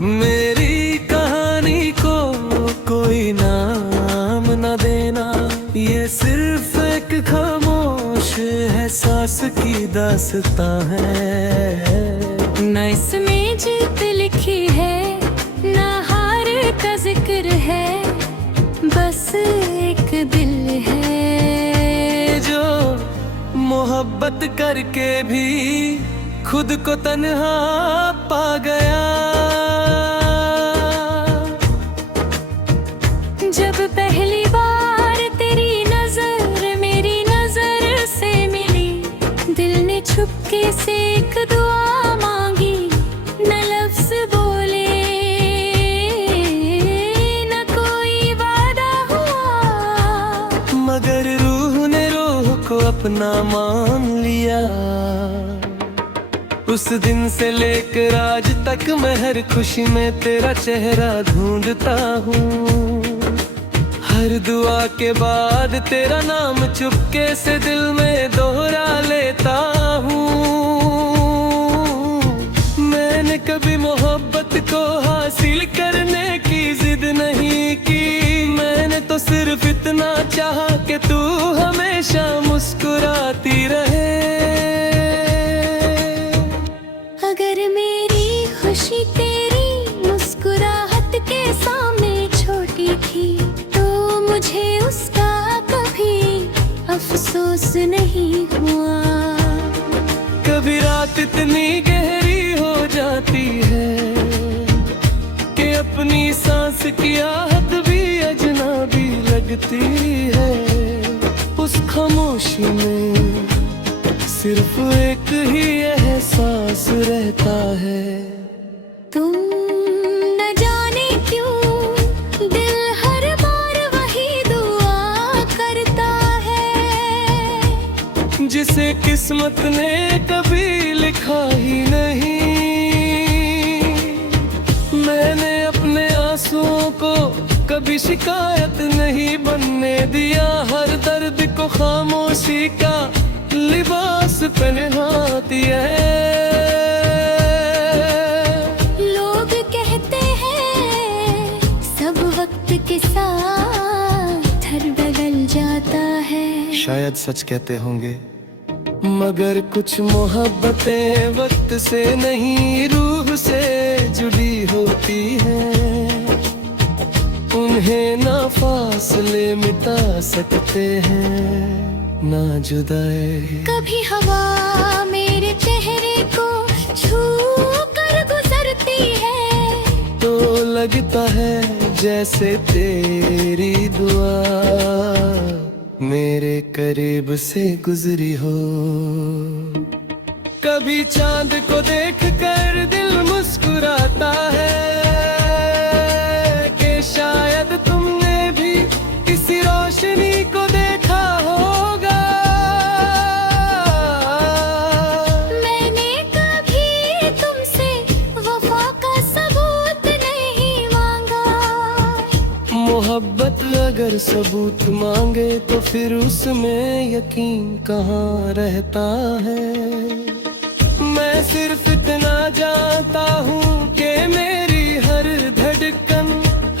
मेरी कहानी को कोई नाम न देना, ये सिर्फ एक खामोश एहसास की दास्तां है। न इसमें जीत लिखी है, न हार का जिक्र है, बस एक दिल है जो मोहब्बत करके भी खुद को तन्हा पा गया। जब पहली बार तेरी नजर मेरी नजर से मिली, दिल ने छुपके से एक दुआ मांगी, न लफ्ज बोले न कोई वादा हुआ, मगर रूह ने रूह को अपना मान लिया। उस दिन से लेकर आज तक मैं हर खुशी में तेरा चेहरा ढूंढता हूँ। हर दुआ के बाद तेरा नाम चुपके से दिल में दोहरा लेता हूँ। मैंने कभी मोहब्बत को हासिल करने की जिद नहीं की, मैंने तो सिर्फ इतना चाहा कि तू हमेशा मुस्कुराती रहे। अगर मेरी खुशी तेरी मुस्कुराहट के सामने छोटी थी, तो मुझे उसका कभी अफसोस नहीं हुआ। कभी रात इतनी गहरी हो जाती है कि अपनी सांस की आहट भी अजनबी लगती है। उस खामोशी में सिर्फ एक ही एहसास रहता है, तुम न जाने क्यों दिल हर बार वही दुआ करता है, जिसे किस्मत ने कभी लिखा ही नहीं। मैंने अपने आंसुओं को कभी शिकायत नहीं बनने दिया, हर दर्द को खामोशी का लिबास पहनाती है। लोग कहते हैं सब वक्त के साथ हर बदल जाता है, शायद सच कहते होंगे, मगर कुछ मोहब्बतें वक्त से नहीं रूह से जुड़ी होती हैं। उन्हें ना फासले मिटा सकते हैं, ना जुदाई। कभी हवा मेरे चेहरे को छू कर गुजरती है, तो लगता है जैसे तेरी दुआ मेरे करीब से गुजरी हो। कभी चांद को देखकर दिल मुस्कुराता है कि शायद तुमने भी किसी रोशनी को देखा होगा। मैंने कभी तुमसे वफा का सबूत नहीं मांगा, मोहब्बत अगर सबूत मांगे तो फिर उसमें यकीन कहाँ रहता है। मैं सिर्फ इतना जानता हूँ कि मेरी हर धड़कन,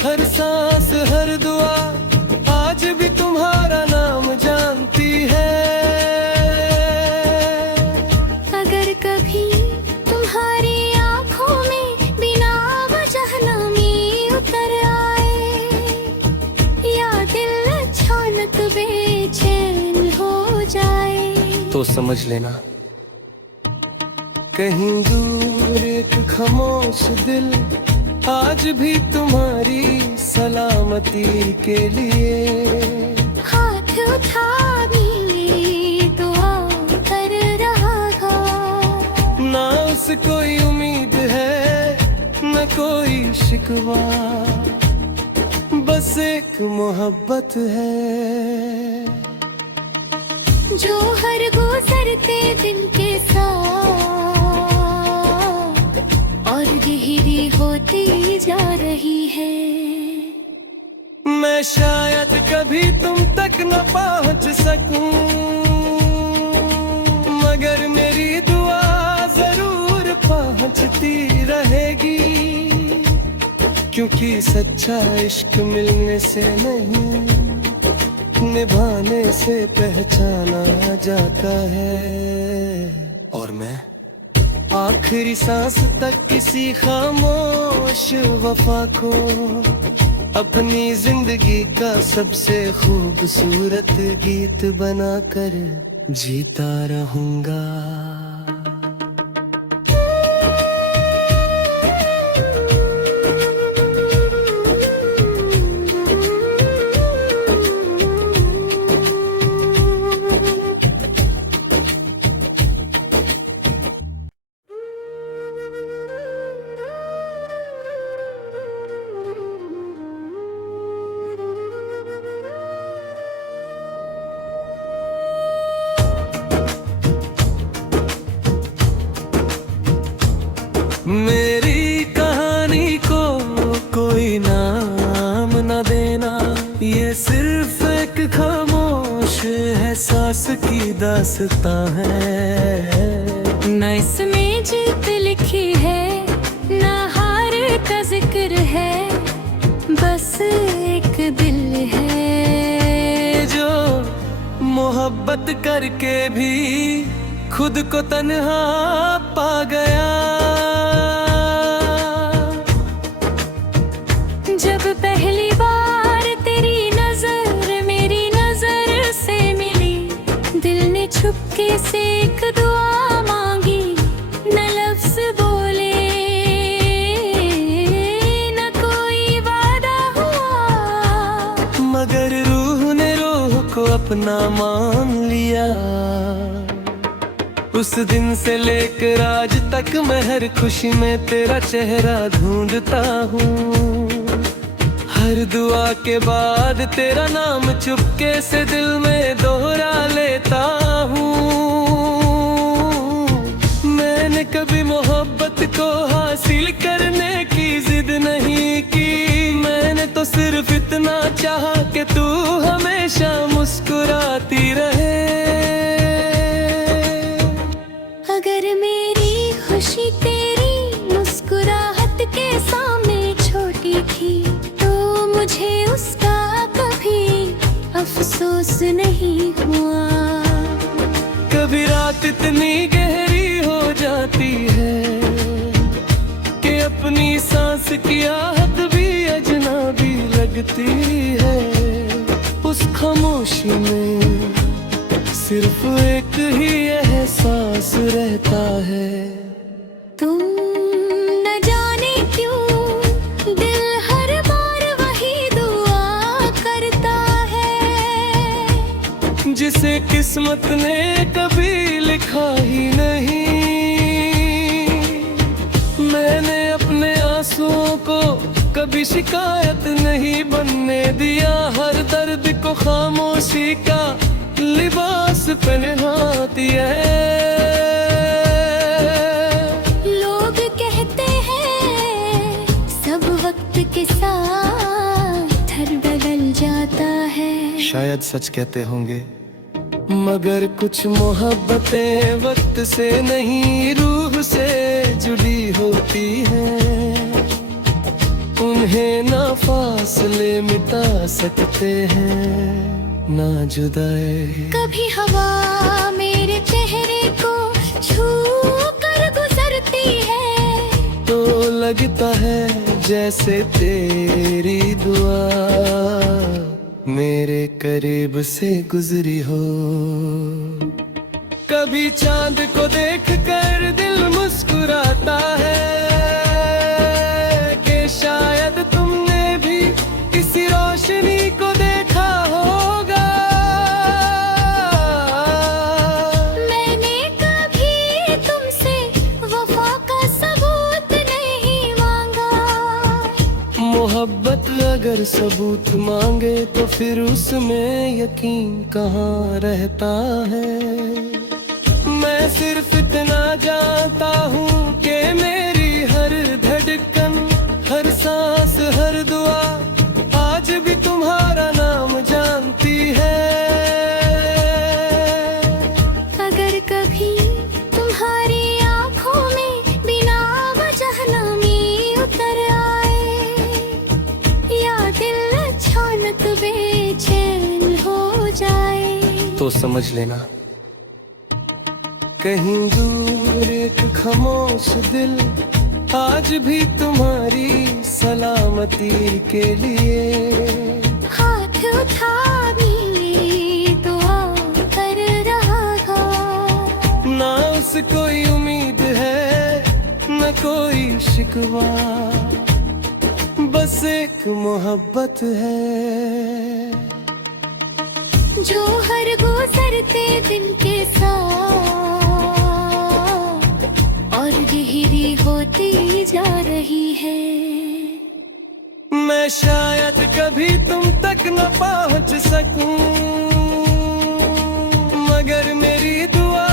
हर सांस, हर दुआ आज भी तुम्हारा नाम जानती है। अगर कभी तुम्हारी आंखों में बिना वजह नमी उतर आए, या दिल अचानक बेचैन हो जाए, तो समझ लेना कहीं दूर एक खामोश दिल आज भी तुम्हारी सलामती के लिए हाथ उठाने दुआ कर रहा था। ना उस कोई उम्मीद है न कोई शिकवा, बस एक मोहब्बत है जो हर गुजरते दिन के साथ और गहरी होती जा रही है। मैं शायद कभी तुम तक न पहुंच सकूं, मगर मेरी दुआ जरूर पहुंचती रहेगी। क्योंकि सच्चा इश्क मिलने से नहीं, निभाने से पहचाना जाता है। और मैं आखिरी सांस तक किसी खामोश वफा को अपनी जिंदगी का सबसे खूबसूरत गीत बनाकर जीता रहूंगा। मेरी कहानी को कोई नाम न देना, ये सिर्फ एक खामोश एहसास की दास्तां है। न इसमें जीत लिखी है, न हार का जिक्र है, बस एक दिल है जो मोहब्बत करके भी खुद को तन्हा पा गया। जब पहली बार तेरी नजर मेरी नजर से मिली, दिल ने छुपके से एक दुआ मांगी, न लफ्ज बोले न कोई वादा हुआ, मगर रूह ने रूह को अपना मान लिया। उस दिन से लेकर आज तक मैं हर खुशी में तेरा चेहरा ढूंढता हूँ। हर दुआ के बाद तेरा नाम चुपके से दिल में दोहरा लेता हूँ। मैंने कभी मोहब्बत को हासिल करने की जिद नहीं की, मैंने तो सिर्फ इतना चाहा कि तू हमेशा मुस्कुराती रहे। अगर मेरी खुशी तेरी मुस्कुराहट के सामने छोटी थी, तो मुझे उसका कभी अफसोस नहीं हुआ। कभी रात इतनी गहरी हो जाती है कि अपनी सांस की आहट भी अजनबी लगती है। उस खामोशी में सिर्फ एक ही एहसास रहता है, तुम न जाने क्यों दिल हर बार वही दुआ करता है, जिसे किस्मत ने कभी लिखा ही नहीं। मैंने अपने आंसुओं को कभी शिकायत नहीं बनने दिया, हर दर्द को खामोशी का लिबास पहनाती है। लोग कहते हैं सब वक्त के साथ हर बदल जाता है, शायद सच कहते होंगे, मगर कुछ मोहब्बतें वक्त से नहीं रूह से जुड़ी होती हैं। उन्हें ना फासले मिटा सकते हैं, ना जुदाई। कभी हवा मेरे चेहरे को छू कर गुजरती है, तो लगता है जैसे तेरी दुआ मेरे करीब से गुजरी हो। कभी चांद को देख कर दिल मुस्कुराता है कि शायद तुमने भी किसी रोशनी को देखा होगा। मैंने कभी तुमसे वफा का सबूत नहीं मांगा। मोहब्बत अगर सबूत मांगे तो फिर उसमें यकीन कहाँ रहता है। मैं सिर्फ इतना जानता हूँ कि मेरी हर धड़कन, हर सांस, हर दुआ आज भी तुम्हारा नाम जानती है। अगर कभी तुम्हारी आंखों में बिना वजह नमी उतर आए, तो समझ लेना। कहीं दूर एक खामोश दिल आज भी तुम्हारी सलामती के लिए हाथ उठा भी दुआ कर रहा था। ना उस कोई उम्मीद है न कोई शिकवा, बस एक मोहब्बत है जो हर गुजरते दिन के साथ और गहरी होती जा रही है। मैं शायद कभी तुम तक न पहुंच सकूं, मगर मेरी दुआ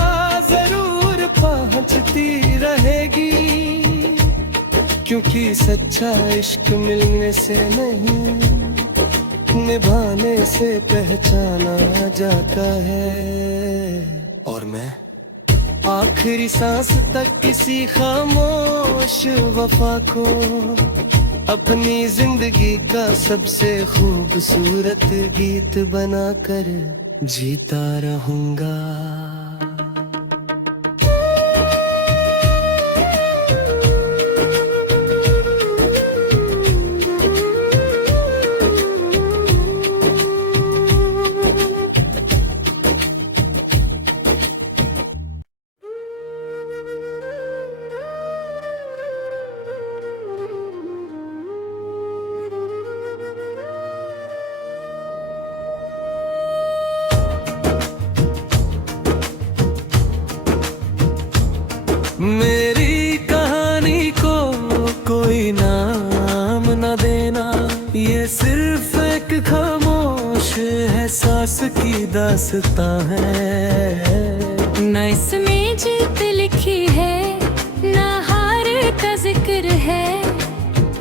जरूर पहुंचती रहेगी, क्योंकि सच्चा इश्क मिलने से नहीं निभाने से पहचाना जाता है। और मैं आखिरी सांस तक किसी खामोश वफा को अपनी जिंदगी का सबसे खूबसूरत गीत बनाकर जीता रहूंगा। मेरी कहानी को कोई नाम न देना, ये सिर्फ एक खामोश एहसास की दास्तां है। न इसमें जीत लिखी है न हार का जिक्र है,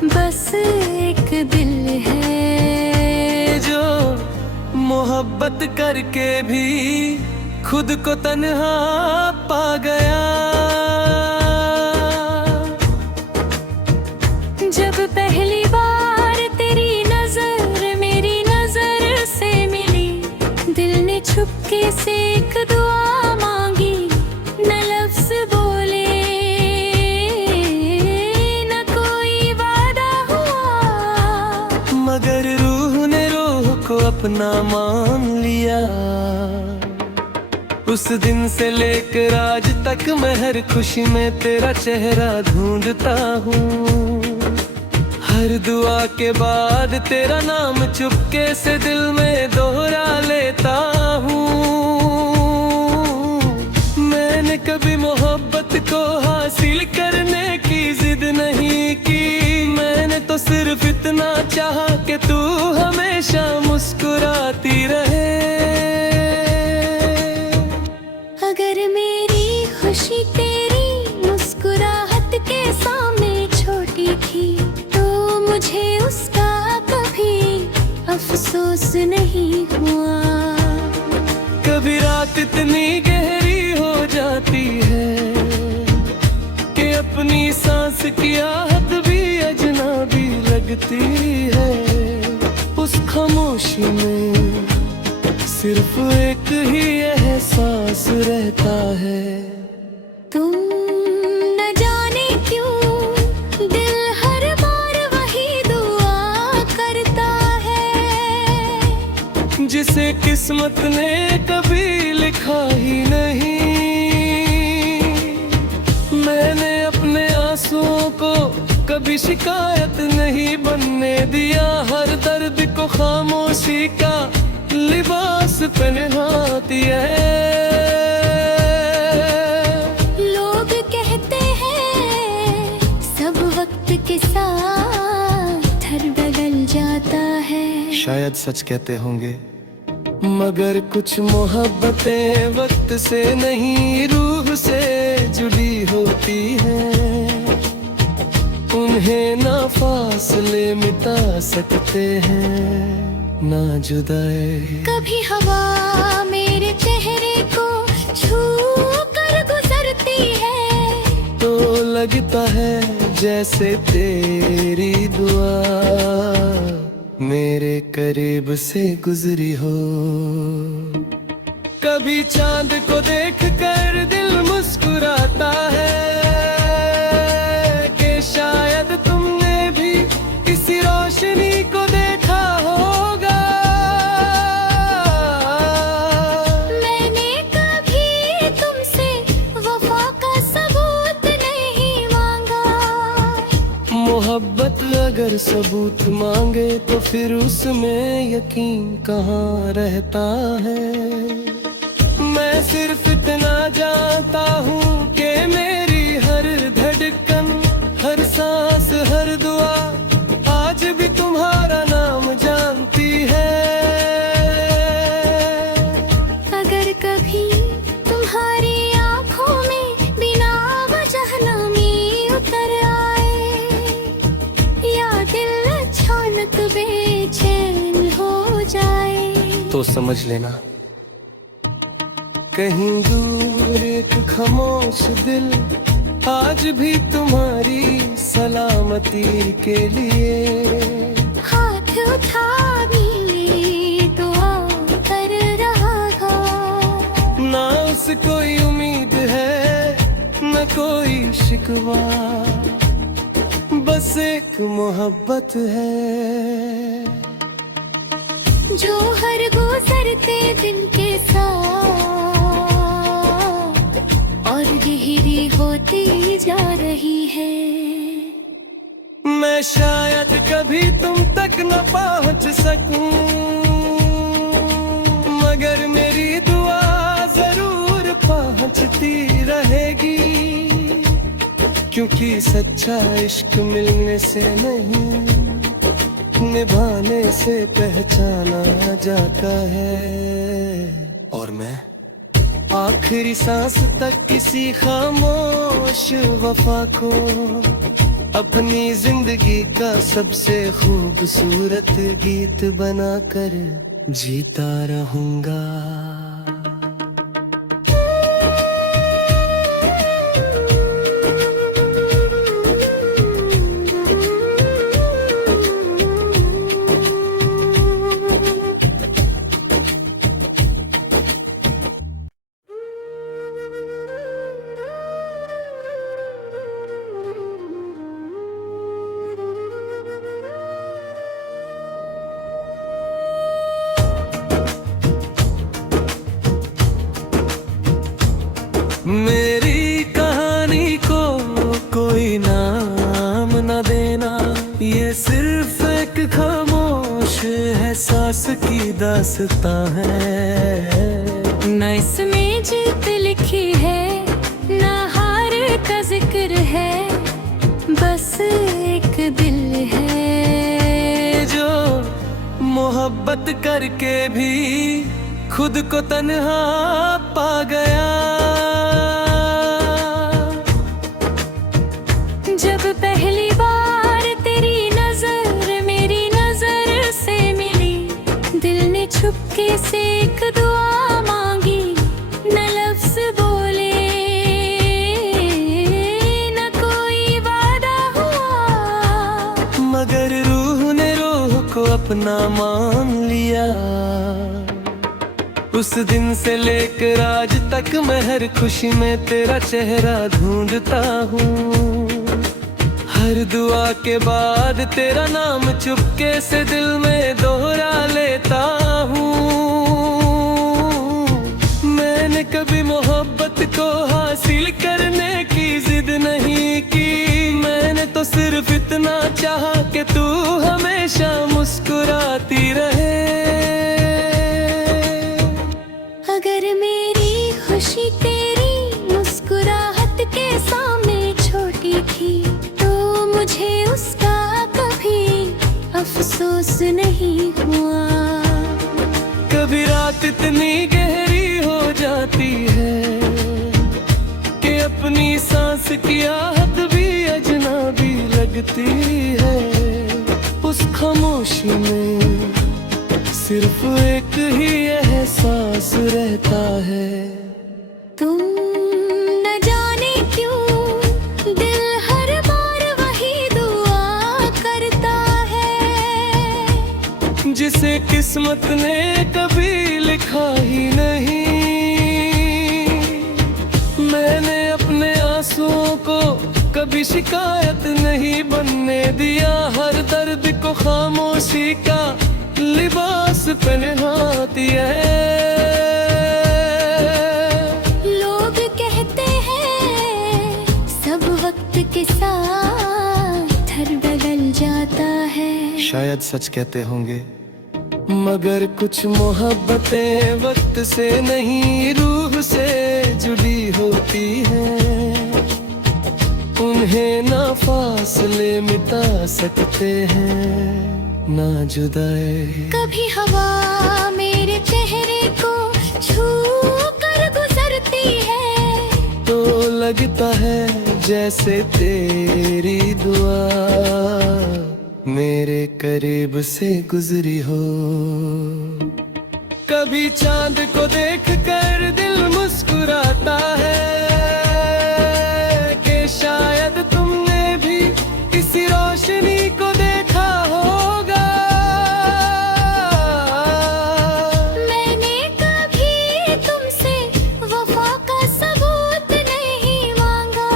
बस एक दिल है जो मोहब्बत करके भी खुद को तन्हा पा गया। जब पहली बार तेरी नजर मेरी नजर से मिली, दिल ने छुपके से एक दुआ मांगी, न लफ्ज बोले न कोई वादा हुआ, मगर रूह ने रूह को अपना मान लिया। उस दिन से लेकर आज तक मैं हर खुशी में तेरा चेहरा ढूंढता हूँ। हर दुआ के बाद तेरा नाम चुपके से दिल में दोहरा लेता हूँ। मैंने कभी मोहब्बत को हासिल करने की जिद नहीं की, मैंने तो सिर्फ इतना चाहा कि तू हमेशा मुस्कुराती रहे। अगर मेरी खुशी तेरी मुस्कुराहट के सामने छोटी थी, तो मुझे उसका कभी अफसोस नहीं हुआ। कभी रात इतनी गहरी हो जाती है कि अपनी सांस की आहट भी अजनबी लगती है। उस खामोशी में सिर्फ एक ही एहसास रहता है, तुम न जाने क्यों दिल हर बार वही दुआ करता है, जिसे किस्मत ने कभी लिखा ही नहीं। मैंने अपने आंसुओं को कभी शिकायत नहीं बनने दिया, हर दर्द को खामोशी का लिबास पहनाती है। लोग कहते हैं सब वक्त के साथ हर बदल जाता है, शायद सच कहते होंगे, मगर कुछ मोहब्बतें वक्त से नहीं रूह से जुड़ी होती हैं। उन्हें ना फासले मिटा सकते हैं ना जुदाई। कभी हवा मेरे चेहरे को छू कर गुजरती है, तो लगता है जैसे तेरी दुआ मेरे करीब से गुजरी हो। कभी चांद को देख कर दिल मुस्कुराता है कि शायद तुमने भी किसी रोशनी को देखा होगा। मैंने कभी तुमसे वफा का सबूत नहीं मांगा। मोहब्बत अगर सबूत मांगे तो फिर उसमें यकीन कहाँ रहता है। मैं सिर्फ इतना जानता हूँ कि मेरी हर धड़कन, हर सांस, हर दुआ आज भी तुम्हारा नाम जानती है। अगर कभी तुम्हारी आंखों में बिना वजह नमी उतर आए, या दिल अचानक बेचैन हो जाए, तो समझ लेना कहीं दूर एक खामोश दिल आज भी तुम्हारी सलामती के लिए हाथ उठा भी दुआ कर रहा था। ना उसे कोई उम्मीद है न कोई शिकवा, बस एक मोहब्बत है जो हर गुजरते दिन के साथ और गहरी होती जा रही है। मैं शायद कभी तुम तक न पहुंच सकूं, मगर मेरी दुआ जरूर पहुंचती रहेगी, क्योंकि सच्चा इश्क मिलने से नहीं निभाने से पहचाना जाता है। और मैं आखिरी सांस तक किसी खामोश वफा को अपनी जिंदगी का सबसे खूबसूरत गीत बनाकर जीता रहूंगा। मेरी कहानी को कोई नाम न देना, ये सिर्फ एक खामोश एहसास की दास्तां है। न इसमें जीत लिखी है न हार का जिक्र है, बस एक दिल है जो मोहब्बत करके भी खुद को तन्हा पा गया। जब पहली बार तेरी नजर मेरी नजर से मिली, दिल ने चुपके से एक दुआ मांगी, न लफ्ज बोले न कोई वादा हुआ, मगर रूह ने रूह को अपना मान लिया। उस दिन से लेकर आज तक मैं हर खुशी में तेरा चेहरा ढूंढता हूँ। हर दुआ के बाद तेरा नाम चुपके से दिल में दोहरा लेता हूँ। मैंने कभी मोहब्बत को हासिल करने की जिद नहीं की, मैंने तो सिर्फ इतना चाहा कि तू हमेशा मुस्कुराती रहे। अगर मेरी खुशी तेरी मुस्कुराहट के सामने छोटी थी, तो मुझे उसका कभी अफसोस नहीं हुआ। कभी रात इतनी गहरी हो जाती है कि अपनी सांस की आहट भी अजनबी लगती है। उस खामोशी में सिर्फ एक ही एहसास रहता है, तुम न जाने क्यों दिल हर बार वही दुआ करता है, जिसे किस्मत ने कभी लिखा ही नहीं। कभी शिकायत नहीं बनने दिया, हर दर्द को खामोशी का लिबास पहनाती है। लोग कहते हैं सब वक्त के साथ हर बदल जाता है, शायद सच कहते होंगे, मगर कुछ मोहब्बतें वक्त से नहीं रूह से जुड़ी होती हैं। उन्हें ना फासले मिटा सकते हैं, ना जुदाई। कभी हवा मेरे चेहरे को छू कर गुजरती है, तो लगता है जैसे तेरी दुआ मेरे करीब से गुजरी हो। कभी चांद को देख कर दिल मुस्कुराता है कि शायद तुमने भी किसी रोशनी को देखा होगा। मैंने कभी तुमसे वफा का सबूत नहीं मांगा,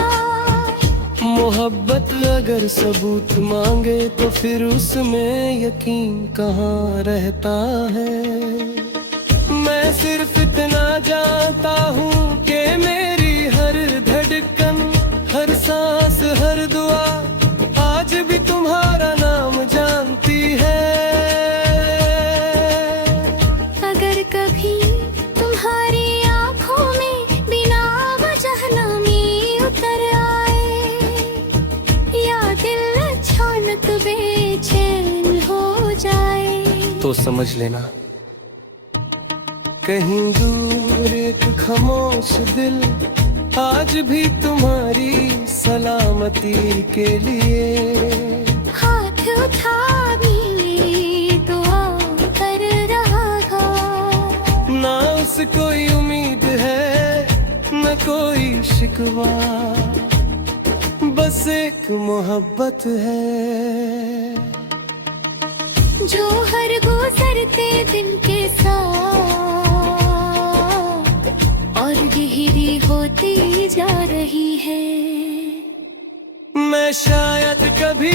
मोहब्बत अगर सबूत मांगे तो फिर उसमें यकीन कहाँ रहता है। मैं सिर्फ इतना जानता हूँ कि मेरी हर धड़कन, हर सांस, हर दुआ आज भी तुम्हारा नाम जानती है। अगर कभी तुम्हारी आंखों में बिना वजह नमी उतर आए, या दिल अचानक बेचैन हो जाए, तो समझ लेना कहीं दूर एक खामोश दिल आज भी तुम्हारी सलामती के लिए हाथ उठा भी दुआ कर रहा था। ना उस कोई उम्मीद है न कोई शिकवा, बस एक मोहब्बत है जो हर गुजरते दिन के साथ और गहरी होती जा रही है। मैं शायद कभी